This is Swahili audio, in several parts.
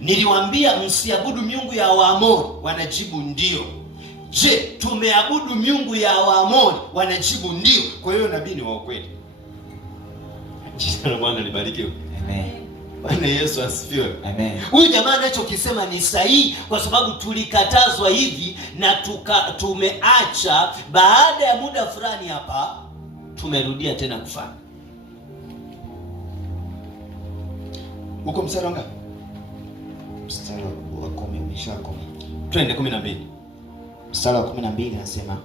Niliwaambia msiabudu miungu ya Waamori, wanajibu ndio. Je, tumeabudu miungu ya Waamori? Wanajibu ndio. Kwa hiyo nabii ni wa ukweli. Jina la Bwana libarikiwe. Amen. Bwana Yesu asifiwe. Amen. Huyu jamaa anachokisema ni sahihi, kwa sababu tulikatazwa hivi na tumeacha. Baada ya muda fulani hapa tumerudia tena kufanya. Uko mstari wangapi? Mstari wa 10 umeshakoma. Twende 12. Mstari wa 12 nasema,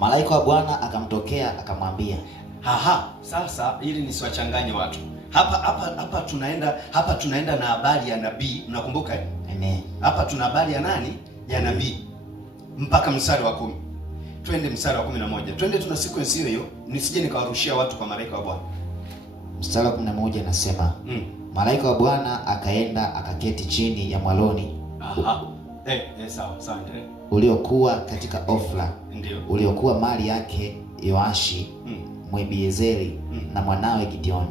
malaika wa Bwana akamtokea akamwambia. Sasa ili nisiwachanganye watu. Hapa tunaenda na habari ya nabii, mnakumbuka eh? Amen. Hapa tuna habari ya nani? Ya nabii. Mpaka mstari wa 10. Twende mstari wa 11. Twende, tuna sequence hiyo, nisije nikawarushia watu kwa malaika wa Bwana. Mstari wa 11 nasema, malaika wa Bwana akaenda akaketi chini ya mwaloni. Sawa, uliokuwa katika Ofra. Ndio. Uliokuwa mali yake Yoashi Mwabiezeri na mwanawe Gideoni.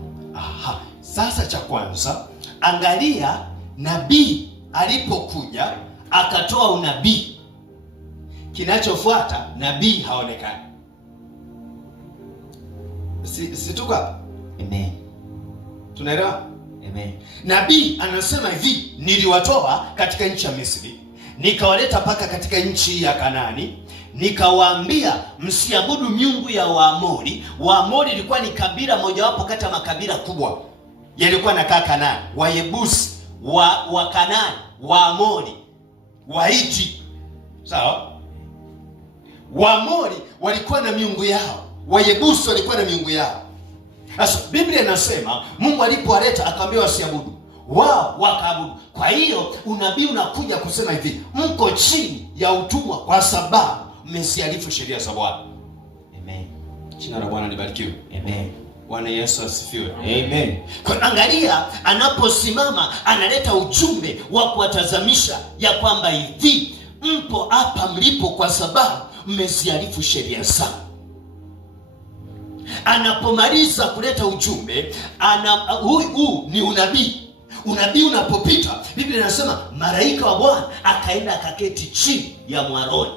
Sasa cha kwanza, angalia nabii alipokuja akatoa unabii. Kinachofuata, nabii haonekani. Situka? Amen. Tunaelewa? Amen. Nabii anasema hivi, niliwatoa katika nchi ya Misri, nikawaleta mpaka katika nchi ya Kanaani, nikawaambia msiabudu miungu ya Waamori. Waamori ilikuwa ni kabila mojawapo kati ya makabila kubwa yalikuwa nakaa Kanaani. Wayebusi, wa Kanaani, Waamori, Waiti. Sawa? Waamori walikuwa na miungu yao, Wayebusi walikuwa na miungu yao. Sasa Biblia inasema Mungu alipowaleta akamwambia wasiabudu, wao wakaabudu. Kwa hiyo unabii unakuja kusema hivi, mko chini ya utumwa kwa sababu mmesialifu sheria za Bwana. Amen. Jina la Bwana libarikiwe. Amen. Bwana Yesu asifiwe. Amen. Kwa angalia, anaposimama analeta ujumbe wa kuwatazamisha ya kwamba hivi, mpo hapa mlipo kwa sababu mmesialifu sheria zangu. Anapomaliza kuleta ujumbe, huu ni unabii. Unabii unapopita, Biblia inasema malaika wa Bwana akaenda akaketi chini ya mwaloni.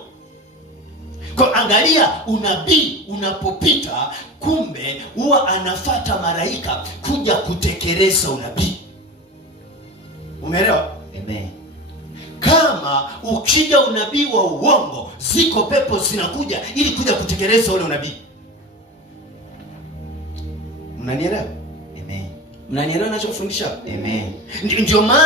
Kwa angalia, unabii unapopita, kumbe huwa anafuata malaika kuja kutekeleza unabii. Umeelewa? Amen. Kama ukija unabii wa uongo, ziko pepo zinakuja ili kuja kutekeleza ule unabii. Mnanielewa? Amen. Mnanielewa ninachofundisha? Amen. Ndio maana